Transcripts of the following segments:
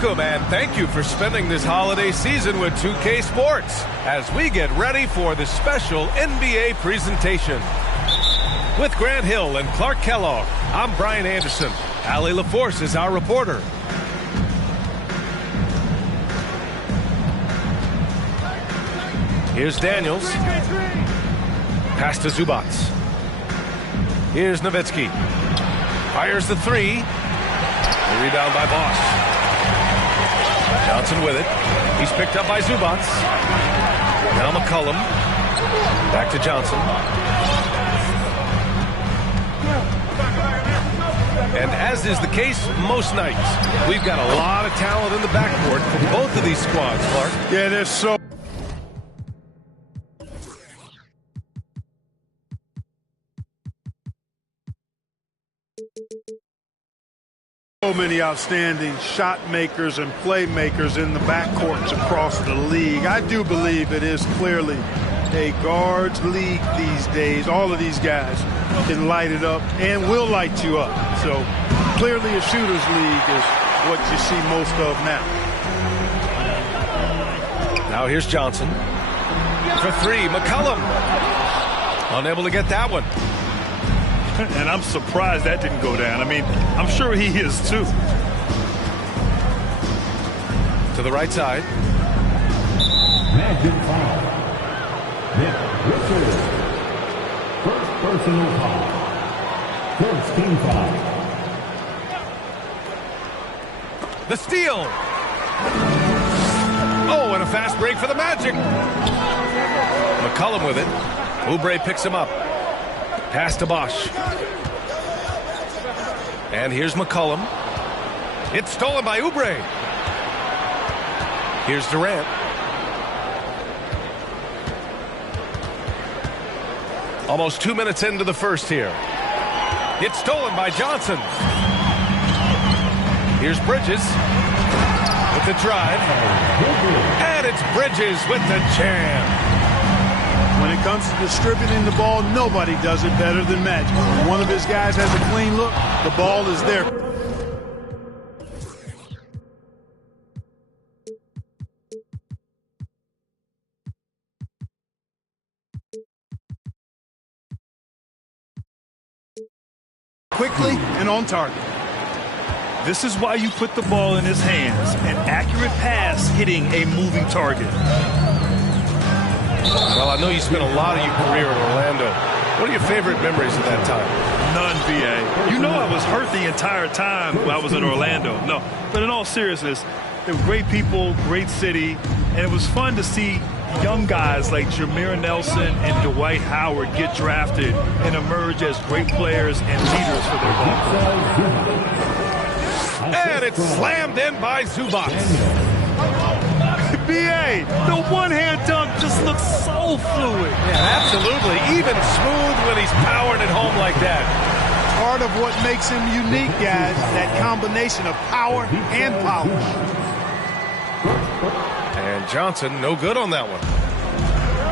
Welcome and thank you for spending this holiday season with 2K Sports as we get ready for the special NBA presentation. With Grant Hill and Clark Kellogg, I'm Brian Anderson. Allie LaForce is our reporter. Here's Daniels. Pass to Zubac. Here's Nowitzki. Fires the three. The rebound by Bosch. Johnson with it. He's picked up by Zubac. Now McCollum. Back to Johnson. And as is the case most nights, we've got a lot of talent in the backcourt for both of these squads, Clark. Yeah, there's so many outstanding shot makers and playmakers in the backcourts across the league. I do believe it is clearly a guards league these days. All of these guys can light it up and will light you up. So clearly a shooter's league is what you see most of now. Now here's Johnson. For three, McCollum. Unable to get that one. And I'm surprised that didn't go down. I mean, I'm sure he is too. To the right side. Magic foul. Richard. First personal foul. First team foul. The steal. Oh, and a fast break for the Magic. McCollum with it. Oubre picks him up. Pass to Bosch. And here's McCollum. It's stolen by Oubre. Here's Durant. Almost 2 minutes into the first here. It's stolen by Johnson. Here's Bridges with the drive. And it's Bridges with the jam. When it comes to distributing the ball, nobody does it better than Magic. When one of his guys has a clean look, the ball is there. Quickly and on target. This is why you put the ball in his hands. An accurate pass hitting a moving target. Well, I know you spent a lot of your career in Orlando. What are your favorite memories of that time? None, B.A. You know I was hurt the entire time when I was in Orlando. No, but in all seriousness, they were great people, great city, and it was fun to see young guys like Jameer Nelson and Dwight Howard get drafted and emerge as great players and leaders for their team. And it's slammed in by Zubac. B.A., the one-hand dunk just looks so fluid. Yeah, absolutely. Even smooth when he's powering it home like that. Part of what makes him unique, guys, that combination of power and polish. And Johnson, no good on that one.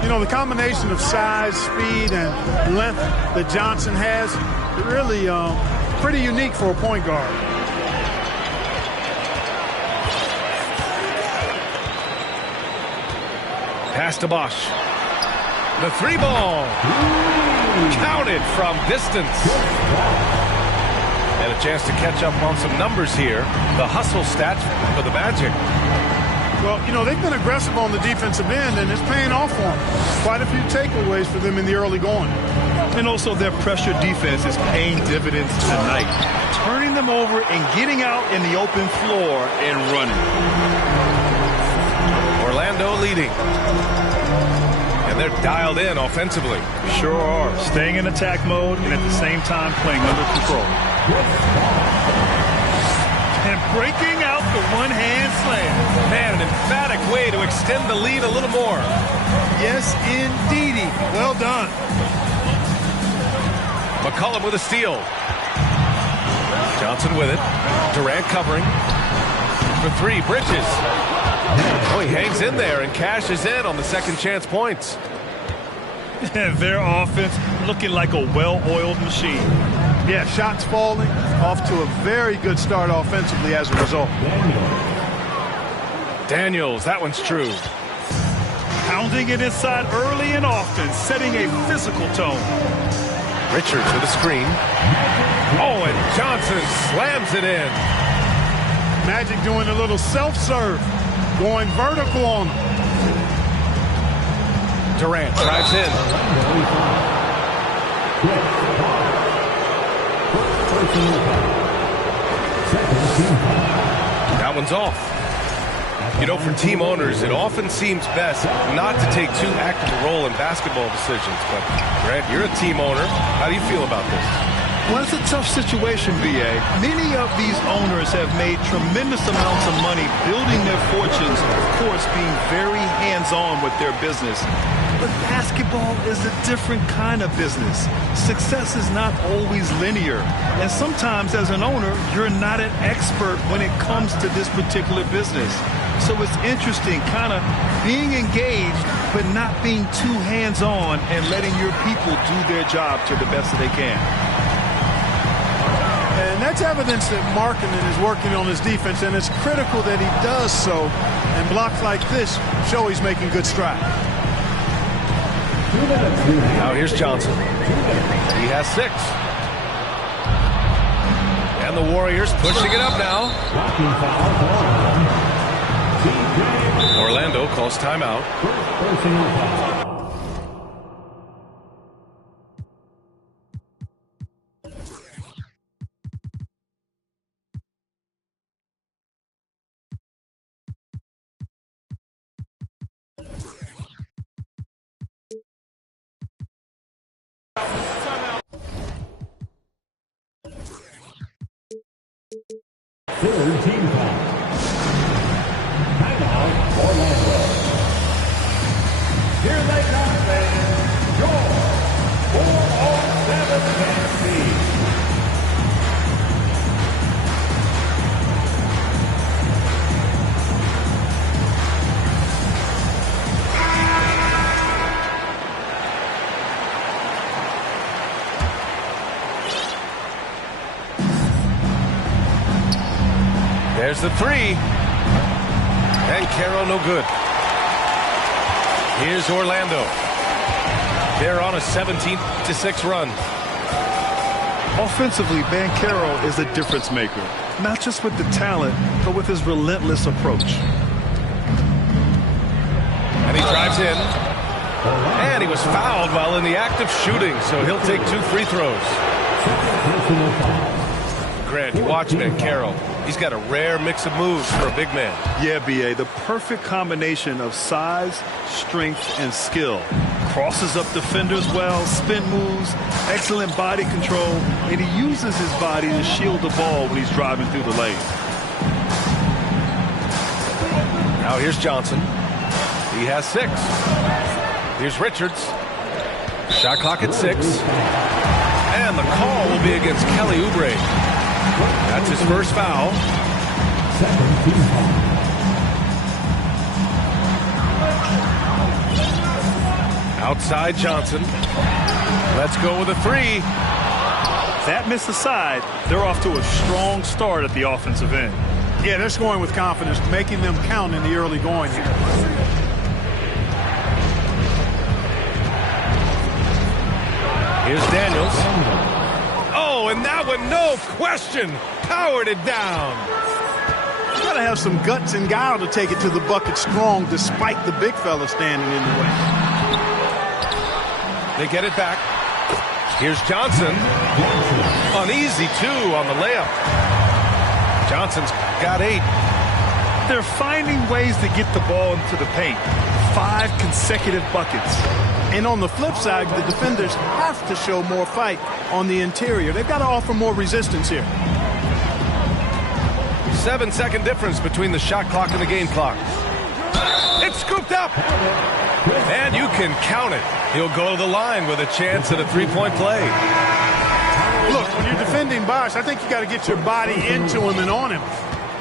You know, the combination of size, speed, and length that Johnson has, really pretty unique for a point guard. Pass to Bosch. The three ball. Counted from distance. And a chance to catch up on some numbers here. The hustle stats for the Magic. Well, you know, they've been aggressive on the defensive end, and it's paying off for them. Quite a few takeaways for them in the early going. And also their pressure defense is paying dividends tonight. Turning them over and getting out in the open floor and running. Orlando leading. And they're dialed in offensively. Sure are. Staying in attack mode and at the same time playing under control. And breaking out the one-hand slam. Man, an emphatic way to extend the lead a little more. Yes, indeedy. Well done. McCollum with a steal. Johnson with it. Durant covering. For three, Bridges. Oh, he hangs in there and cashes in on the second chance points. And their offense looking like a well-oiled machine. Yeah, shots falling, off to a very good start offensively as a result. Daniels, that one's true. Pounding it inside early and often, setting a physical tone. Richards with a screen. Oh, and Johnson slams it in. Magic doing a little self-serve, going vertical on him. Durant drives in. That one's off. You know, for team owners, it often seems best not to take too active a role in basketball decisions. But, Grant, you're a team owner. How do you feel about this? Well, it's a tough situation, B.A. Many of these owners have made tremendous amounts of money building their fortunes, of course, being very hands-on with their business. But basketball is a different kind of business. Success is not always linear. And sometimes, as an owner, you're not an expert when it comes to this particular business. So it's interesting kind of being engaged, but not being too hands-on and letting your people do their job to the best that they can. And that's evidence that Markkanen is working on his defense, and it's critical that he does so. And blocks like this show he's making good strides. Now here's Johnson. He has 6. And the Warriors pushing it up now. Orlando calls timeout. Third team foul. Timeout, Orlando. Here they come, fans. Your 4-on-7 Tennessee. There's the 3. And Caro no good. Here's Orlando. They're on a 17-6 run. Offensively, Banchero is a difference maker, not just with the talent, but with his relentless approach. And he drives in. And he was fouled while in the act of shooting, so he'll take 2 free throws. Grant, you watch Banchero. He's got a rare mix of moves for a big man. Yeah, B.A., the perfect combination of size, strength, and skill. Crosses up defenders well, spin moves, excellent body control, and he uses his body to shield the ball when he's driving through the lane. Now here's Johnson. He has 6. Here's Richards. Shot clock at 6. And the call will be against Kelly Oubre. That's his first foul. Second team foul. Outside Johnson. Let's go with a 3. That miss aside, they're off to a strong start at the offensive end. Yeah, they're scoring with confidence, making them count in the early going here. Here's Daniels. Oh, and that one, no question, powered it down. You gotta have some guts and guile to take it to the bucket strong despite the big fella standing in the way. They get it back. Here's Johnson. Uneasy, too, on the layup. Johnson's got 8. They're finding ways to get the ball into the paint. 5 consecutive buckets. And on the flip side, the defenders have to show more fight on the interior. They've got to offer more resistance here. 7-second difference between the shot clock and the game clock. It's scooped up. And you can count it. He'll go to the line with a chance at a 3-point play. Look, when you're defending Bosh, I think you got to get your body into him and on him.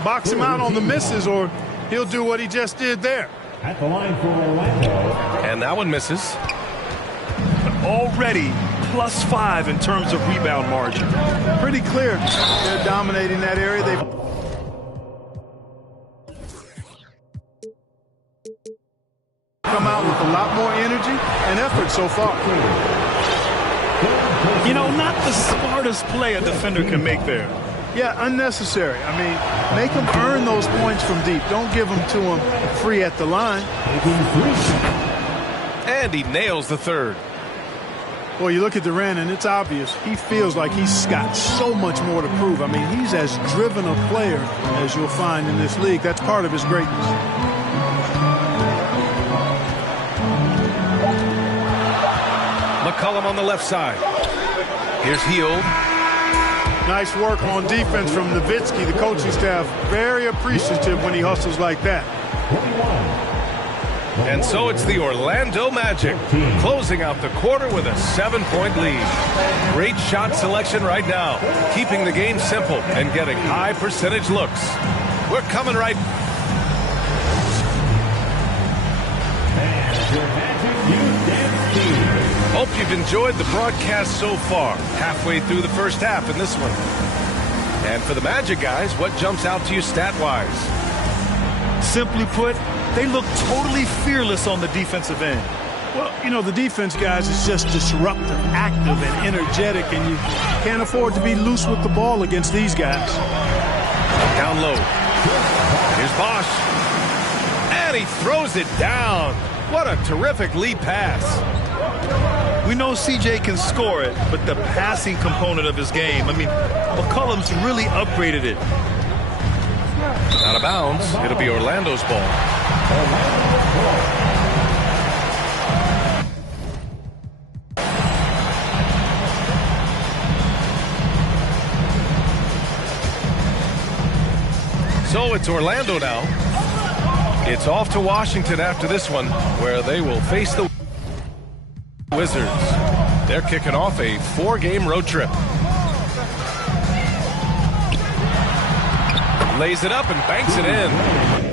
Box him out on the misses, or he'll do what he just did there. At the line for Orlando. And that one misses. Already +5 in terms of rebound margin. Pretty clear. They're dominating that area. come out with a lot more energy and effort so far. You know, not the smartest play a defender can make there. Yeah, unnecessary. I mean, make him earn those points from deep. Don't give them to him free at the line. And he nails the third. Well, you look at Durant, and it's obvious. He feels like he's got so much more to prove. I mean, he's as driven a player as you'll find in this league. That's part of his greatness. McCollum on the left side. Here's Hield. Nice work on defense from Nowitzki, the coaching staff. Very appreciative when he hustles like that. And so it's the Orlando Magic closing out the quarter with a 7-point lead. Great shot selection right now, keeping the game simple and getting high percentage looks. We're coming right. Hope you've enjoyed the broadcast so far. Halfway through the first half in this one. And for the Magic guys, what jumps out to you stat-wise? Simply put, they look totally fearless on the defensive end. Well, you know, the defense, guys, is just disruptive, active, and energetic, and you can't afford to be loose with the ball against these guys. Down low. Here's Bosch. And he throws it down. What a terrific lead pass. We know CJ can score it, but the passing component of his game, I mean, McCollum's really upgraded it. Out of bounds. It'll be Orlando's ball. So it's Orlando now. It's off to Washington after this one, where they will face the Wizards. They're kicking off a 4-game road trip. Lays it up and banks it in.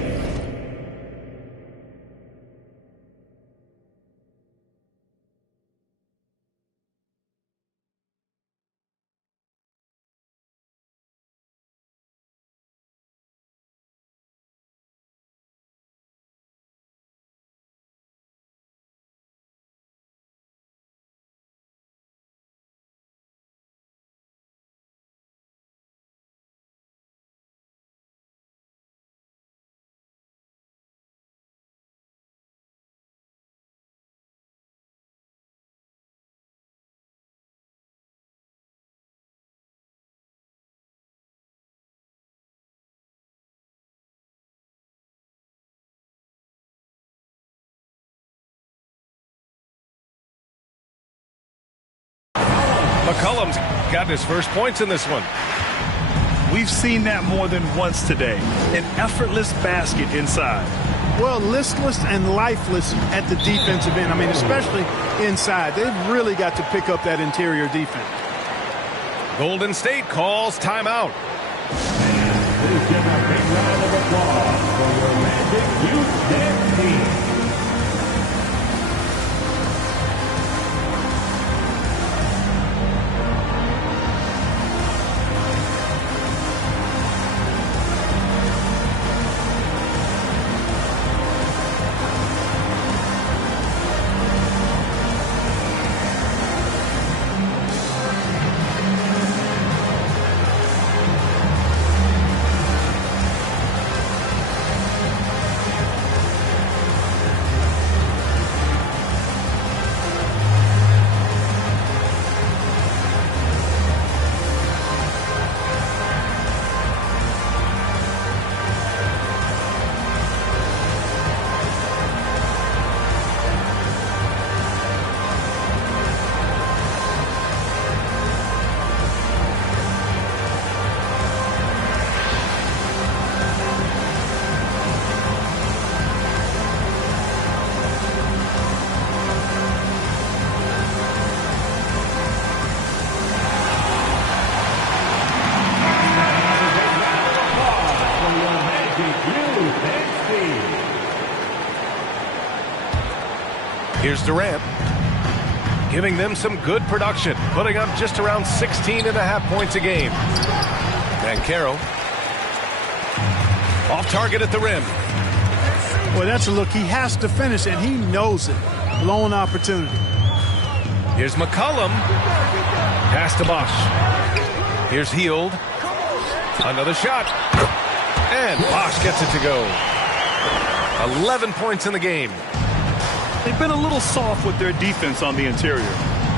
McCollum's got his first points in this one. We've seen that more than once today. An effortless basket inside. Well, listless and lifeless at the defensive end. I mean, especially inside. They've really got to pick up that interior defense. Golden State calls timeout. Please give a big round of applause for your Magic Youth Dance Team. Here's Durant, giving them some good production, putting up just around 16.5 points a game. And Carroll off target at the rim. Well, that's a look he has to finish, and he knows it. Blown opportunity. Here's McCollum. Pass to Bosch. Here's Heald. Another shot. And Bosch gets it to go. 11 points in the game. They've been a little soft with their defense on the interior.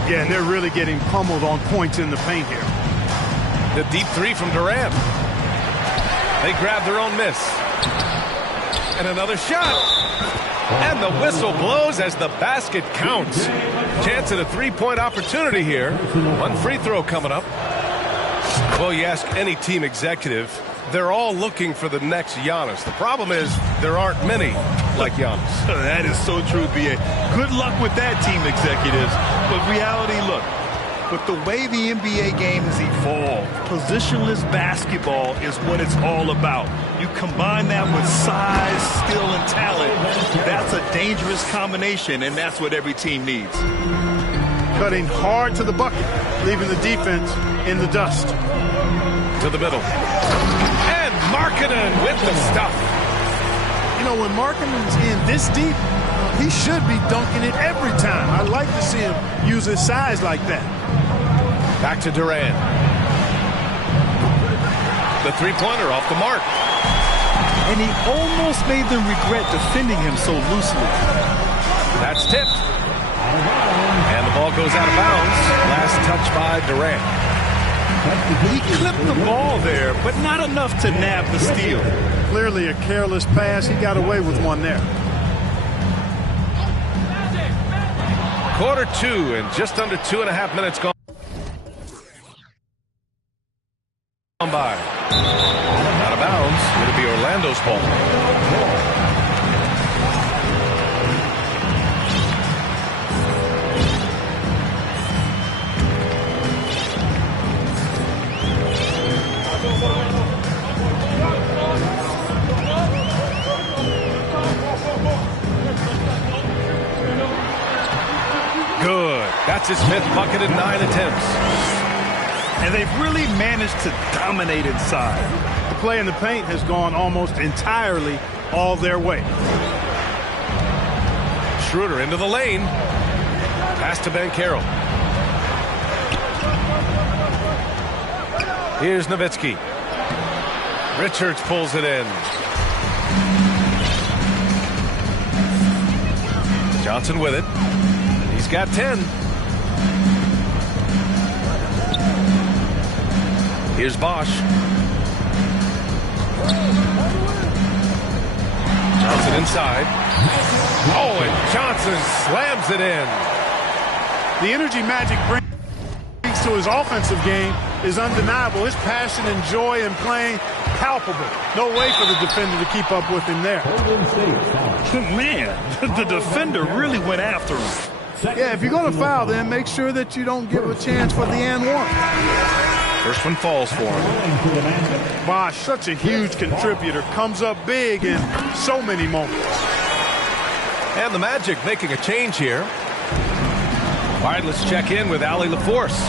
Yeah, and they're really getting pummeled on points in the paint here. The deep three from Durant. They grab their own miss. And another shot. And the whistle blows as the basket counts. Chance at a three-point opportunity here. One free throw coming up. Well, you ask any team executive, they're all looking for the next Giannis. The problem is there aren't many like Giannis. That is so true, B.A. Good luck with that, team executives. But reality, look, with the way the NBA game has evolved, positionless basketball is what it's all about. You combine that with size, skill, and talent, that's a dangerous combination, and that's what every team needs. Cutting hard to the bucket, leaving the defense in the dust. To the middle. And Markkanen with the stuff. You know, when Markkanen's in this deep, he should be dunking it every time. I like to see him use his size like that. Back to Durant. The three-pointer off the mark. And he almost made them regret defending him so loosely. That's tipped. And the ball goes out of bounds. Last touch by Durant. He clipped the ball there, but not enough to nab the steal. Clearly a careless pass. He got away with one there. Quarter two and just under 2.5 minutes gone by. Out of bounds. It'll be Orlando's ball. Good. That's his fifth bucket in 9 attempts. And they've really managed to dominate inside. The play in the paint has gone almost entirely all their way. Schroeder into the lane. Pass to Banchero. Here's Nowitzki. Richards pulls it in. Johnson with it. He's got 10. Here's Bosch. Johnson inside. Oh, and Johnson slams it in. The energy Magic brings to his offensive game is undeniable. His passion and joy in playing, palpable. No way for the defender to keep up with him there. Man, the defender really went after him. Yeah, if you're going to foul, then make sure that you don't give a chance for the and one. First one falls for him. Bosch, such a huge contributor, comes up big in so many moments. And the Magic making a change here. All right, let's check in with Allie LaForce.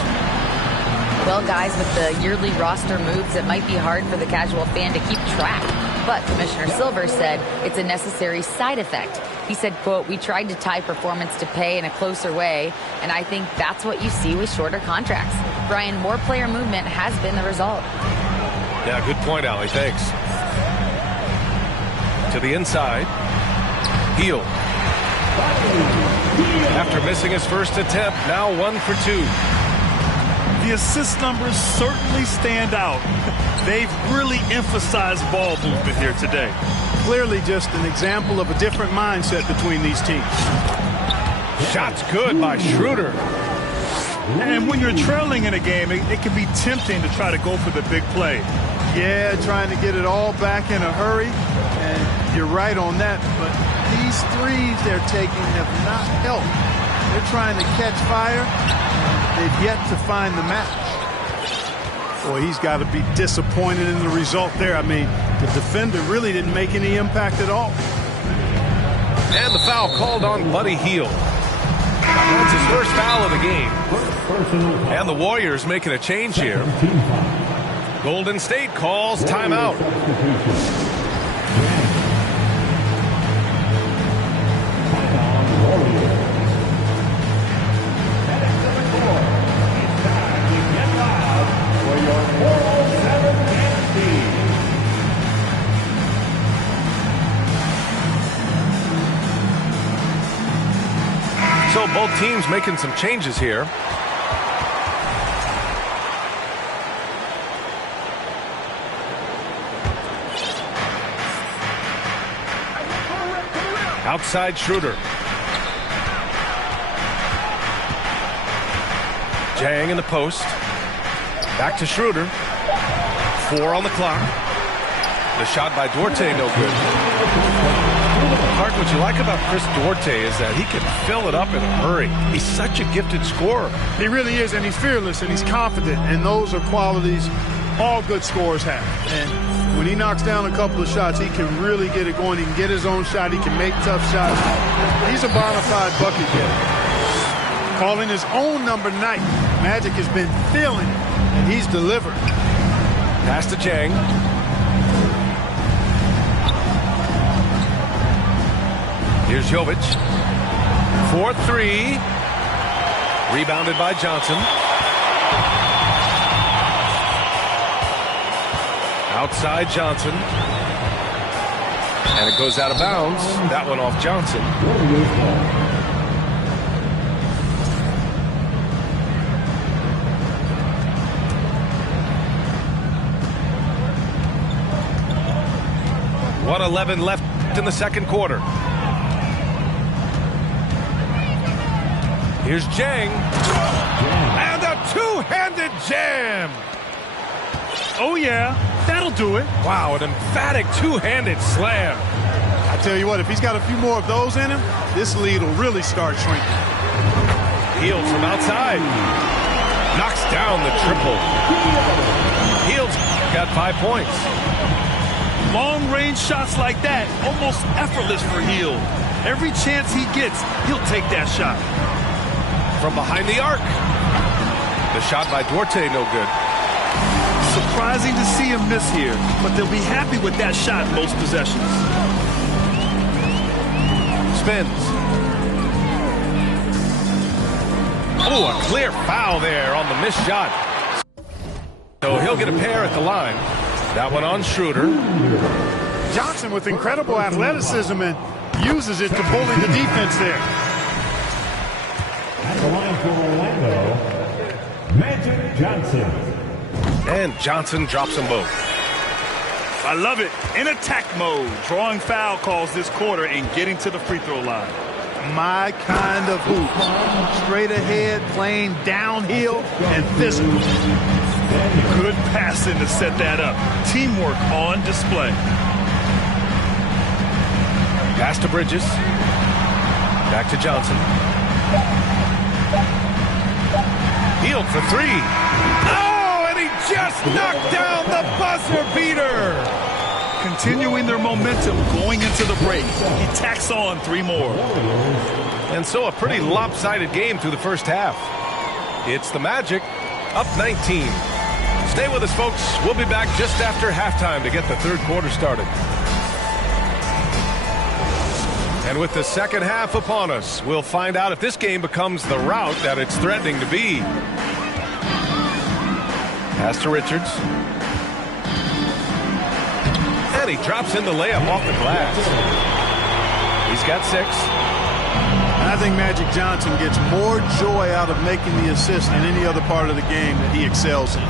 Well, guys, with the yearly roster moves, it might be hard for the casual fan to keep track. But Commissioner Silver said it's a necessary side effect. He said, quote, "We tried to tie performance to pay in a closer way, and I think that's what you see with shorter contracts." Brian, more player movement has been the result. Yeah, good point, Allie. Thanks. To the inside. Heald. After missing his first attempt, now 1 for 2. The assist numbers certainly stand out. They've really emphasized ball movement here today. Clearly just an example of a different mindset between these teams. Shots good by Schroeder. And when you're trailing in a game, it can be tempting to try to go for the big play. Yeah, trying to get it all back in a hurry. And you're right on that. But these threes they're taking have not helped. They're trying to catch fire. They've yet to find the match. Boy, he's got to be disappointed in the result there. I mean, the defender really didn't make any impact at all. And the foul called on Buddy Hield. That's his first foul of the game. And the Warriors making a change here. Golden State calls timeout. So both teams making some changes here. Outside Schroeder. Jang in the post. Back to Schroeder. 4 on the clock. The shot by Duarte, no good. Clark, what you like about Chris Duarte is that he can fill it up in a hurry. He's such a gifted scorer. He really is, and he's fearless, and he's confident, and those are qualities all good scorers have. And when he knocks down a couple of shots, he can really get it going. He can get his own shot. He can make tough shots. He's a bona fide bucket getter. Calling his own number 9. Magic has been feeling it, and he's delivered. Pass to Jang. Here's Jovic. 4-3. Rebounded by Johnson. Outside Johnson. And it goes out of bounds. That one off Johnson. .11 left in the second quarter. Here's Jang. And a two-handed jam. Oh, yeah. That'll do it. Wow, an emphatic two-handed slam. I tell you what, if he's got a few more of those in him, this lead will really start shrinking. Hield from outside. Knocks down the triple. Hield's got 5 points. Long-range shots like that, almost effortless for Hield. Every chance he gets, he'll take that shot. From behind the arc. The shot by Duarte, no good. Surprising to see him miss here, but they'll be happy with that shot most possessions. Spins. Oh, a clear foul there on the missed shot. So he'll get a pair at the line. That one on Schroeder. Johnson with incredible athleticism and uses it to bully the defense there. At the line for Orlando, Magic Johnson. And Johnson drops them both. I love it. In attack mode, drawing foul calls this quarter and getting to the free throw line. My kind of hoop. Straight ahead, playing downhill, and physical. Good passing to set that up. Teamwork on display. Pass to Bridges. Back to Johnson. Hield for 3. Oh, and he just knocked down the buzzer beater. Continuing their momentum going into the break. He tacks on 3 more. And so a pretty lopsided game through the first half. It's the Magic up 19. Stay with us, folks. We'll be back just after halftime to get the third quarter started. And with the second half upon us, we'll find out if this game becomes the rout that it's threatening to be. Pass to Richards. And he drops in the layup off the glass. He's got 6. I think Magic Johnson gets more joy out of making the assist than any other part of the game that he excels in.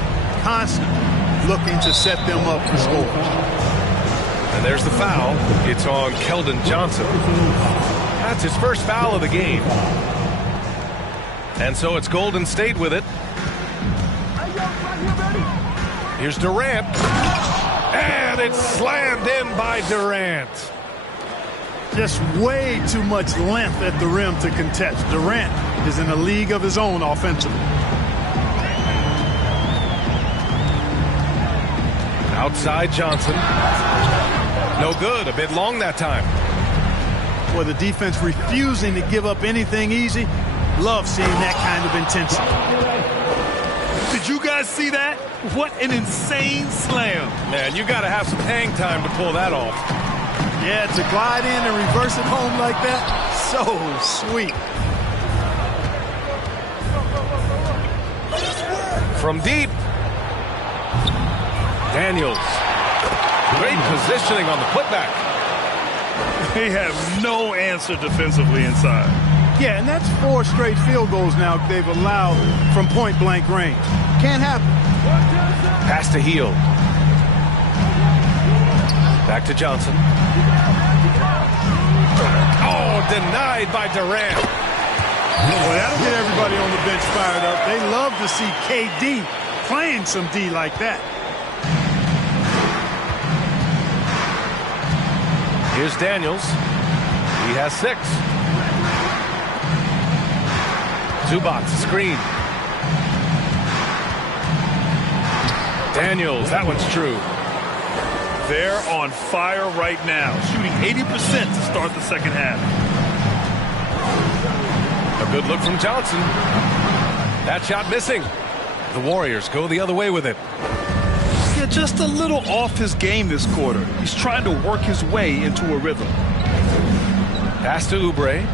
Constantly looking to set them up for scores. And there's the foul. It's on Keldon Johnson. That's his first foul of the game. And so it's Golden State with it. Here's Durant. And it's slammed in by Durant. Just way too much length at the rim to contest. Durant is in a league of his own offensively. Outside Johnson. No good. A bit long that time. Boy, the defense refusing to give up anything easy. Love seeing that kind of intensity. Did you guys see that? What an insane slam. Man, you got to have some hang time to pull that off. Yeah, to glide in and reverse it home like that, so sweet. From deep. Daniels. Great positioning on the putback. They have no answer defensively inside. Yeah, and that's 4 straight field goals now they've allowed from point-blank range. Can't happen. Pass to Hield. Back to Johnson. Oh, denied by Durant. Well, that'll get everybody on the bench fired up. They love to see KD playing some D like that. Here's Daniels. He has 6. Zubac, screen. Daniels, that one's true. They're on fire right now, shooting 80% to start the second half. A good look from Johnson. That shot missing. The Warriors go the other way with it. Yeah, just a little off his game this quarter. He's trying to work his way into a rhythm. Pass to Oubre.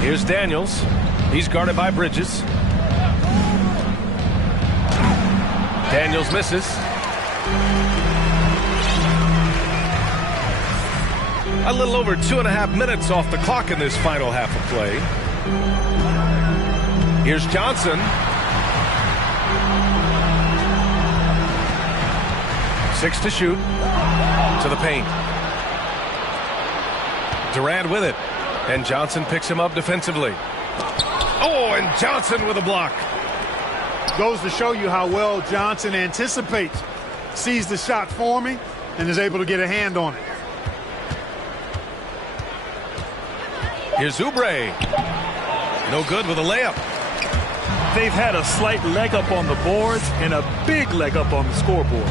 Here's Daniels. He's guarded by Bridges. Daniels misses. A little over 2.5 minutes off the clock in this final half of play. Here's Johnson. 6 to shoot. To the paint. Durant with it. And Johnson picks him up defensively. Oh, and Johnson with a block. Goes to show you how well Johnson anticipates. Sees the shot forming and is able to get a hand on it. Here's Oubre. No good with a layup. They've had a slight leg up on the boards and a big leg up on the scoreboard.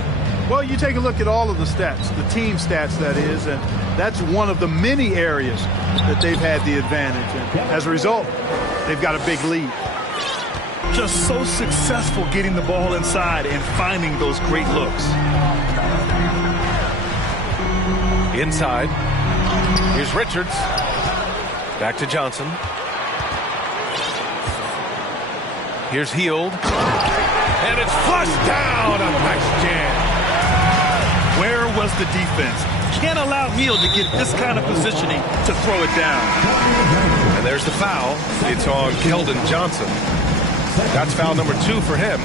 Well, you take a look at all of the stats, the team stats, that is, and that's one of the many areas that they've had the advantage. And as a result, they've got a big lead. Just so successful getting the ball inside and finding those great looks. Inside. Here's Richards. Back to Johnson. Here's Hield. And it's flushed down. A nice jam. Where was the defense? Can't allow Hield to get this kind of positioning to throw it down. And there's the foul. It's on Keldon Johnson. That's foul number 2 for him.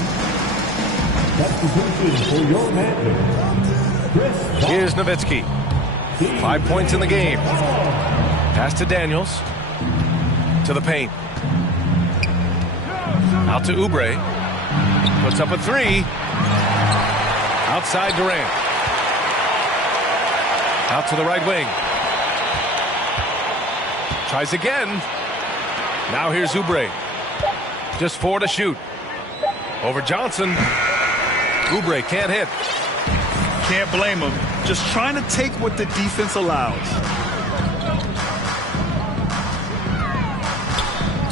Here's Nowitzki. 5 points in the game. Pass to Daniels. To the paint. Out to Oubre. Puts up a 3. Outside Durant. Out to the right wing. Tries again. Now here's Oubre. Just 4 to shoot. Over Johnson. Oubre can't hit. Can't blame him. Just trying to take what the defense allows.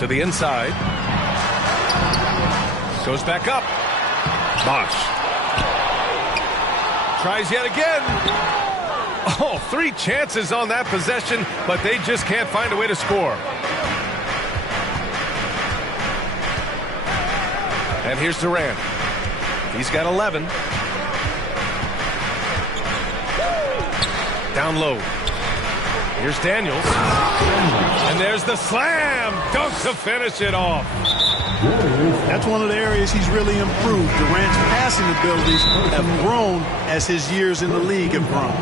To the inside. Goes back up. Bosh. Tries yet again. Oh, 3 chances on that possession, but they just can't find a way to score. And here's Durant. He's got 11. Down low. Here's Daniels. And there's the slam dunk to finish it off. That's one of the areas he's really improved. Durant's passing abilities have grown as his years in the league have grown.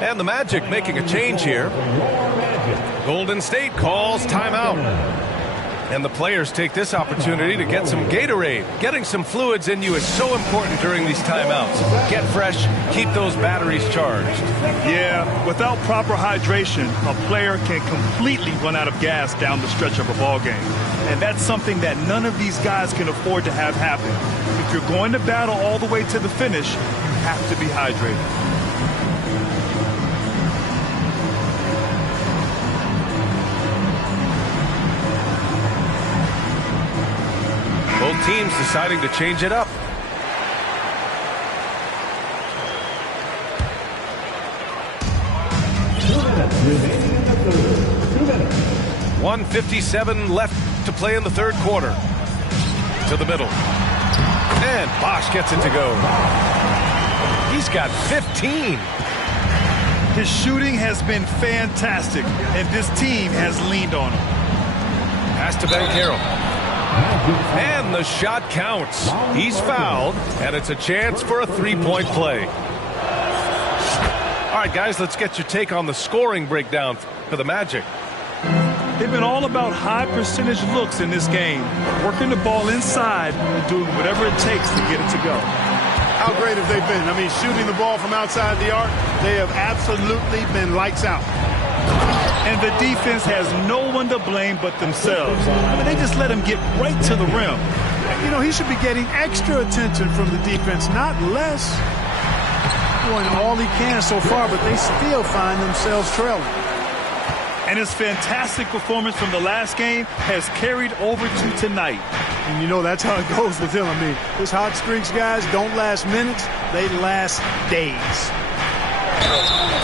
And the Magic making a change here. Golden State calls timeout. And the players take this opportunity to get some Gatorade. Getting some fluids in you is so important during these timeouts. Get fresh, keep those batteries charged. Yeah, without proper hydration, a player can completely run out of gas down the stretch of a ball game. And that's something that none of these guys can afford to have happen. If you're going to battle all the way to the finish, you have to be hydrated. Both teams deciding to change it up. Remaining in the third. 2 minutes. 1:57 left to play in the third quarter. To the middle. And Bosh gets it to go. He's got 15. His shooting has been fantastic, and this team has leaned on him. Pass to Banchero. And the shot counts. He's fouled, and it's a chance for a three-point play. All right, guys, let's get your take on the scoring breakdown for the Magic. They've been all about high percentage looks in this game, working the ball inside and doing whatever it takes to get it to go. How great have they been? I mean, shooting the ball from outside the arc, they have absolutely been lights out. And the defense has no one to blame but themselves. I mean, they just let him get right to the rim. You know, he should be getting extra attention from the defense, not less. Doing all he can so far, but they still find themselves trailing. And his fantastic performance from the last game has carried over to tonight. And you know, that's how it goes with him. I mean, his hot streaks, guys, don't last minutes. They last days.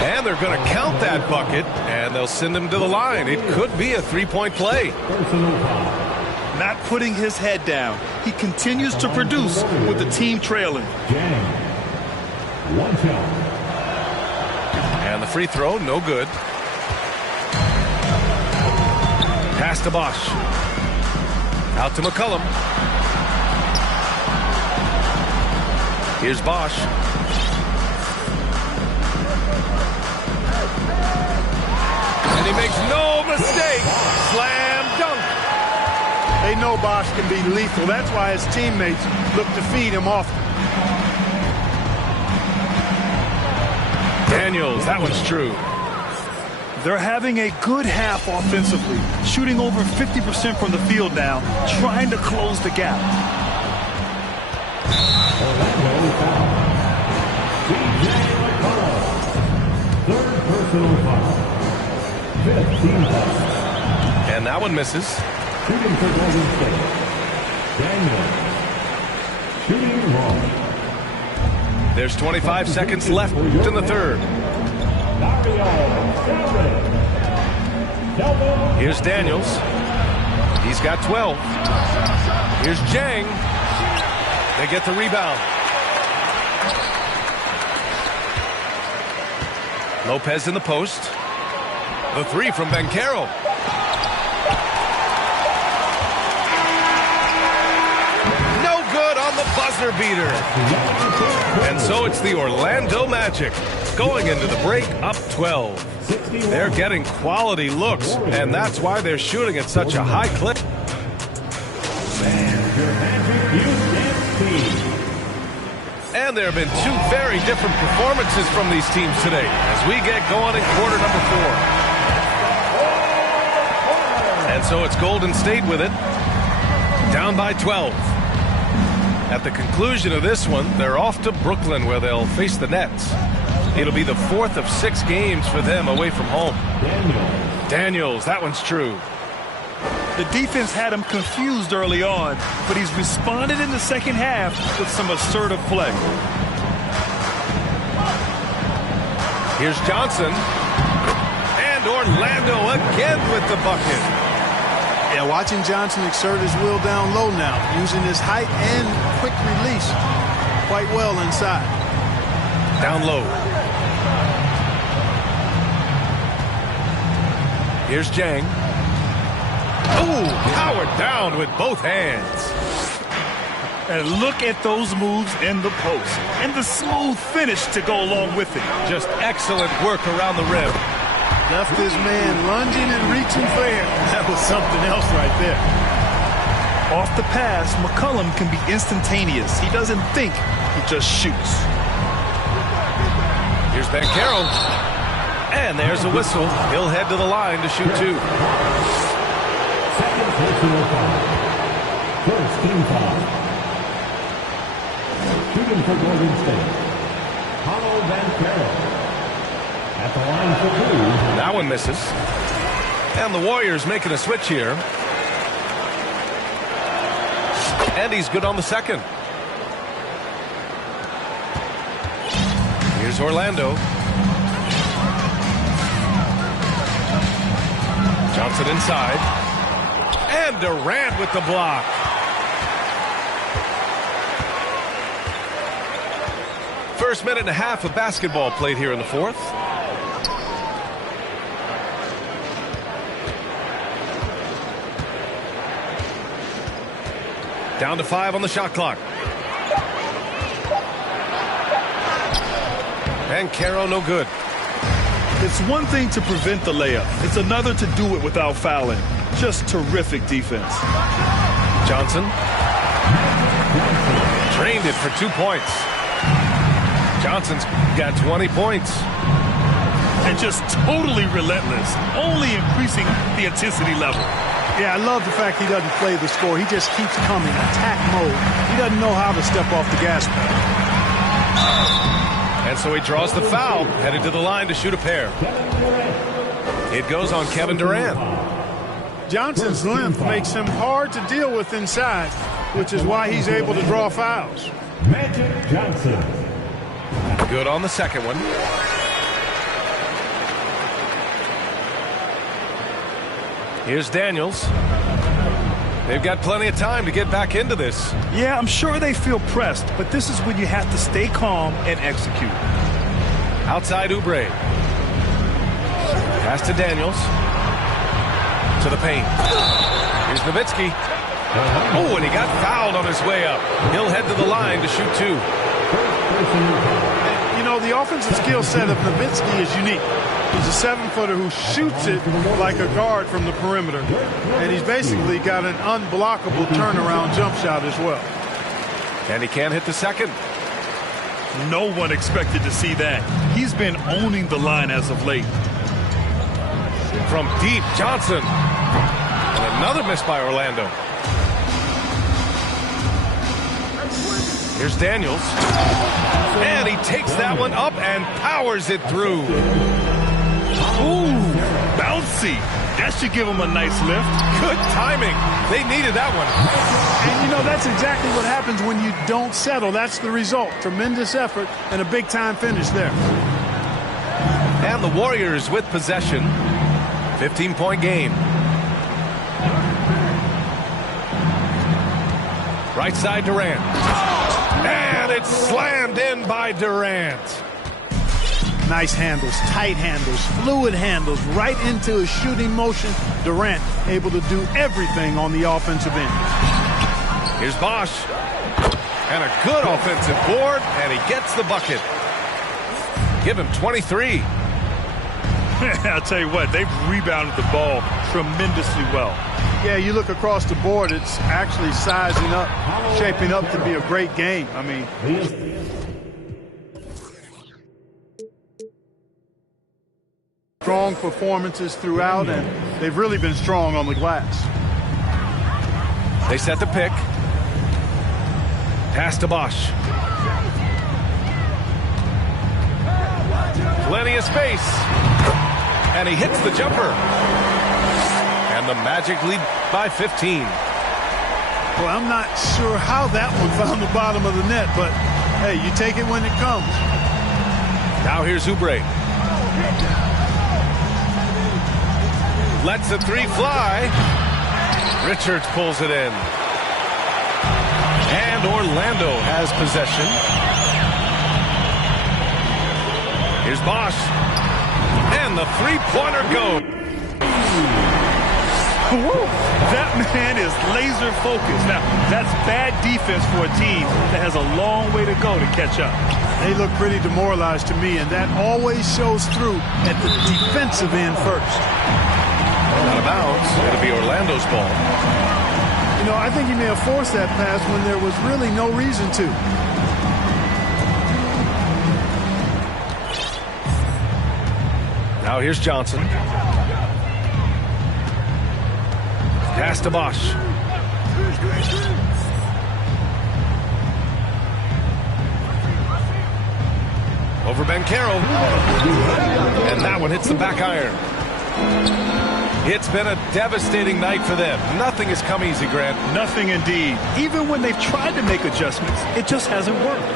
And they're going to count that bucket, and they'll send him to the line. It could be a three-point play. Not putting his head down. He continues to produce with the team trailing. And the free throw, no good. Pass to Bosch. Out to McCollum. Here's Bosch. And he makes no mistake. Slam dunk. They know Bosch can be lethal. That's why his teammates look to feed him often. Daniels, that one's true. They're having a good half offensively, shooting over 50% from the field now, trying to close the gap. Third personal foul. Fifth team foul. And that one misses. Shooting for Golden State. Daniels. Shooting wrong. There's 25 seconds left in the third. Here's Daniels. He's got 12. Here's Jang. They get the rebound. Lopez in the post. The three from Banchero. No good on the buzzer beater. And so it's the Orlando Magic going into the break up 12. They're getting quality looks, and that's why they're shooting at such a high clip. And there have been two very different performances from these teams today as we get going in quarter number 4. And so it's Golden State with it, down by 12. At the conclusion of this one, they're off to Brooklyn where they'll face the Nets. It'll be the 4th of 6 games for them away from home. Daniels, that one's true. The defense had him confused early on, but he's responded in the second half with some assertive play. Here's Johnson. And Orlando again with the bucket. Yeah, watching Johnson exert his will down low now, using his height and quick release quite well inside. Down low. Here's Jang. Ooh, powered down with both hands. And look at those moves in the post. And the smooth finish to go along with it. Just excellent work around the rim. Left his man lunging and reaching for air. That was something else right there. Off the pass, McCollum can be instantaneous. He doesn't think, he just shoots. Here's Banchero. And there's a whistle. He'll head to the line to shoot 2. Second personal foul. First team foul. Shooting for Golden State. Paulo Banchero. At the line for 2. That one misses. And the Warriors making a switch here. And he's good on the second. Here's Orlando. Johnson inside. And Durant with the block. First minute and a half of basketball played here in the 4th. Down to 5 on the shot clock. And Caro no good. It's one thing to prevent the layup. It's another to do it without fouling. Just terrific defense. Johnson. Drained it for 2 points. Johnson's got 20 points. And just totally relentless, only increasing the intensity level. Yeah, I love the fact he doesn't play the score. He just keeps coming, attack mode. He doesn't know how to step off the gas pedal. And so he draws the foul, headed to the line to shoot a pair. It goes on Kevin Durant. Johnson's length makes him hard to deal with inside, which is why he's able to draw fouls. Magic Johnson. Good on the second one. Here's Daniels. They've got plenty of time to get back into this. Yeah, I'm sure they feel pressed, but this is when you have to stay calm and execute. Outside Oubre. Pass to Daniels. To the paint. Here's Nowitzki. Oh, and he got fouled on his way up. He'll head to the line to shoot 2. You know, the offensive skill set of Nowitzki is unique. He's a 7-footer who shoots it like a guard from the perimeter. And he's basically got an unblockable turnaround jump shot as well. And he can't hit the second. No one expected to see that. He's been owning the line as of late. From deep, Johnson. And another miss by Orlando. Here's Daniels. And he takes that one up and powers it through. Ooh, bouncy. That should give him a nice lift. Good timing. They needed that one. And, you know, that's exactly what happens when you don't settle. That's the result. Tremendous effort and a big-time finish there. And the Warriors with possession. 15-point game. Right side, Durant. And it's slammed in by Durant. Nice handles, tight handles, fluid handles, right into his shooting motion. Durant able to do everything on the offensive end. Here's Bosch. And a good offensive board, and he gets the bucket. Give him 23. I'll tell you what, they've rebounded the ball tremendously well. Yeah, you look across the board, it's actually sizing up, shaping up to be a great game. I mean, strong performances throughout, and they've really been strong on the glass. They set the pick. Pass to Bosch. Plenty of space. And he hits the jumper. And the Magic lead by 15. Well, I'm not sure how that one found the bottom of the net, but hey, you take it when it comes. Now here's Oubre. Lets the 3 fly. Richards pulls it in. And Orlando has possession. Here's Bosch. And the 3-pointer goes. That man is laser focused. Now, that's bad defense for a team that has a long way to go to catch up. They look pretty demoralized to me, and that always shows through at the defensive end first. Out of bounds. It'll be Orlando's ball. You know, I think he may have forced that pass when there was really no reason to. Now here's Johnson. Pass to Bosch. Over Caro. And that one hits the back iron. It's been a devastating night for them. Nothing has come easy, Grant. Nothing indeed. Even when they've tried to make adjustments, it just hasn't worked.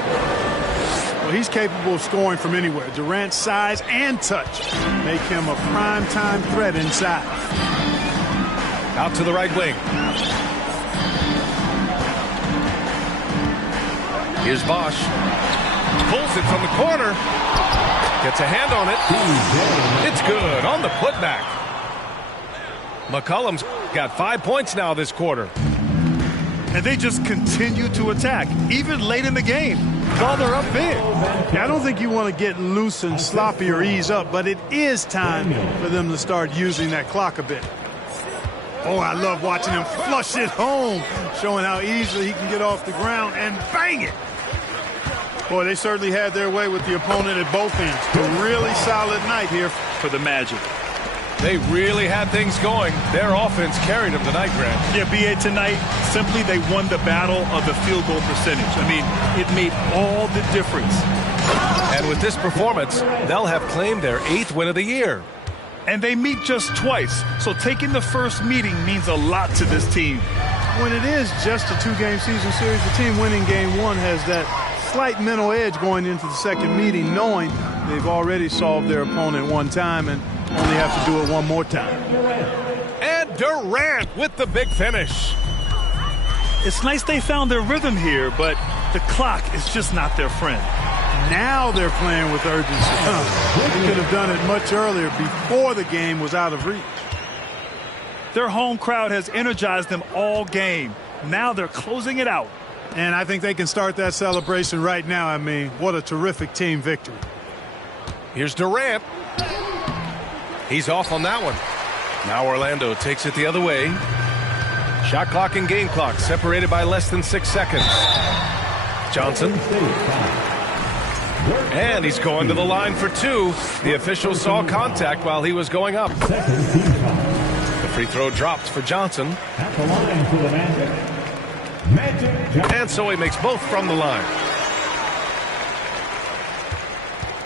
Well, he's capable of scoring from anywhere. Durant's size and touch make him a prime-time threat inside. Out to the right wing. Here's Bosch. Pulls it from the corner. Gets a hand on it. It's good on the putback. McCollum's got 5 points now this quarter. And they just continue to attack, even late in the game, while they're up big. Yeah, I don't think you want to get loose and sloppy or ease up, but it is time for them to start using that clock a bit. Oh, I love watching him flush it home, showing how easily he can get off the ground and bang it. Boy, they certainly had their way with the opponent at both ends. A really solid night here For the Magic. They really had things going. Their offense carried them tonight, Grant. Yeah, BA, tonight, simply they won the battle of the field goal percentage. I mean, it made all the difference. And with this performance, they'll have claimed their 8th win of the year. And they meet just twice, so taking the first meeting means a lot to this team. When it is just a 2-game season series, the team winning game 1 has that slight mental edge going into the second meeting, knowing they've already solved their opponent one time and only have to do it one more time. And Durant with the big finish. It's nice they found their rhythm here, but the clock is just not their friend. Now they're playing with urgency. They could have done it much earlier, before the game was out of reach. Their home crowd has energized them all game. Now they're closing it out. And I think they can start that celebration right now. I mean, what a terrific team victory. Here's Durant. He's off on that one. Now Orlando takes it the other way. Shot clock and game clock separated by less than 6 seconds. Johnson. And he's going to the line for 2. The official saw contact while he was going up. The free throw drops for Johnson. At the line for the Magic. And so he makes both from the line.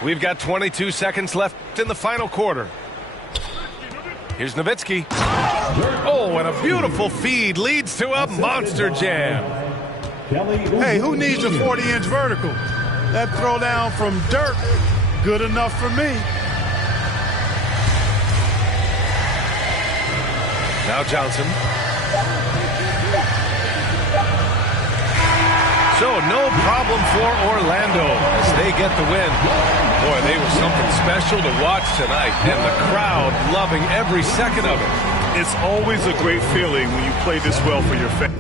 We've got 22 seconds left in the final quarter. Here's Nowitzki. Oh, and a beautiful feed leads to a monster jam. Hey, who needs a 40-inch vertical? That throwdown from Dirk, good enough for me. Now Johnson. So no problem for Orlando as they get the win. Boy, they were something special to watch tonight, and the crowd loving every second of it. It's always a great feeling when you play this well for your fans.